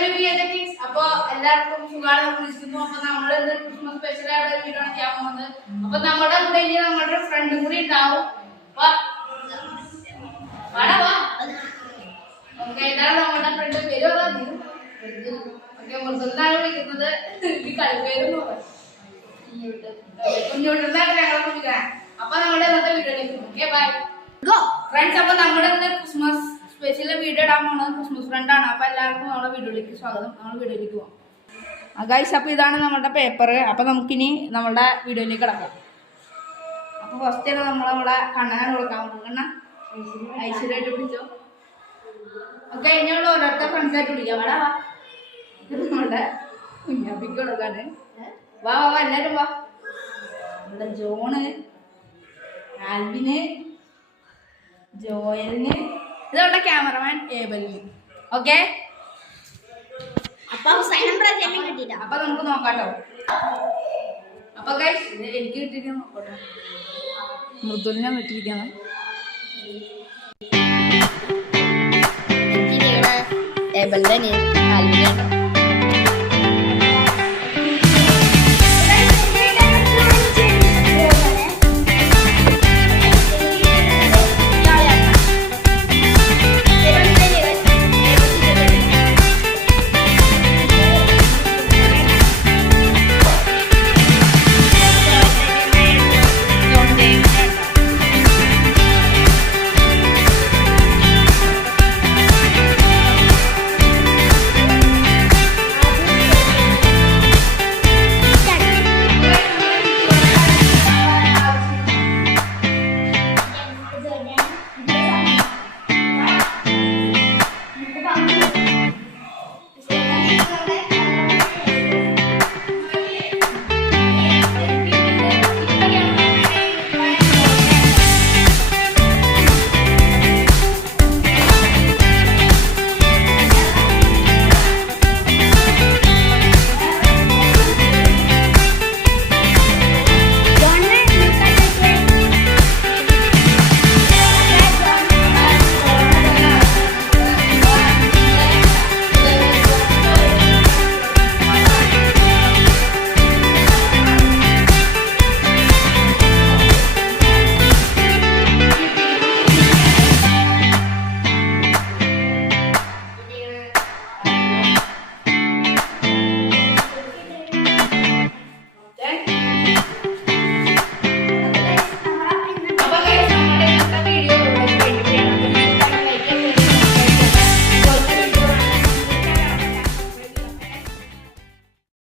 അപ്പൊ എല്ലാവർക്കും സുഖമാണ് വിളിക്കുന്നു. അപ്പൊ നമ്മള് ക്രിസ്മസ് സ്പെഷ്യൽ ആയിട്ട് വീഡിയോ ആണ് ചെയ്യാൻ പോകുന്നത്. അപ്പൊ നമ്മുടെ കൂടെ ഇനി നമ്മുടെ ഫ്രണ്ടും കൂടി ഉണ്ടാവും. ഇതാണ് നമ്മുടെ ഫ്രണ്ട്. പേര് മൃദുലാണ് വിളിക്കുന്നത്. ഈ കളിപ്പേരും കുഞ്ഞുകൊണ്ടിരുന്നാണ് ഞങ്ങളെ വിളിക്കാൻ. അപ്പൊ നമ്മുടെ ഇന്നത്തെ വീഡിയോയിലേക്ക് ഓക്കെ ബൈ ഫ്രണ്ട്സ്. അപ്പൊ നമ്മുടെ ഇന്ന് ക്രിസ്മസ് സ്പെഷ്യൽ വീഡിയോ ഇടാൻ പോകുന്നത് ക്രിസ്മസ് ഫ്രണ്ടാണ്. അപ്പൊ എല്ലാവർക്കും നമ്മുടെ വീഡിയോയിലേക്ക് സ്വാഗതം. നമ്മൾ വീഡിയോയിലേക്ക് പോകാം ഗൈസ്. അപ്പൊ ഇതാണ് നമ്മുടെ പേപ്പർ. അപ്പൊ നമുക്കിനി നമ്മുടെ വീഡിയോയിലേക്ക് കിടക്കാം. അപ്പൊ ഫസ്റ്റ് നമ്മുടെ കണ്ണനാണ് കൊടുക്കാൻ കണ്ണ ഐശ്വര്യമായിട്ട് പിടിച്ചോ. ഓക്കെ ഇനിയുള്ള ഓരോരുത്തർ ഫ്രണ്ട്സായിട്ട് പിടിക്കാം. വേടാ വാ, നമ്മുടെ കുഞ്ഞാപ്പിക്ക് കൊടുക്കാണ്. വാ വാ എല്ലാരും വാ. നമ്മുടെ ജോണ്, ആൽവിന്, ജോയലിന്, ഇതോടെ ക്യാമറമാൻ ഏബലിന്. ഓക്കെ അപ്പൊ നമുക്ക് നോക്കാട്ടോ. അപ്പൊ ഗൈസ് എനിക്ക് കിട്ടിയിട്ട് നോക്കട്ടെ. മൃദുലിനെ വിട്ടിരിക്കണം. ഏബലിന്റെ ആൽവിനെ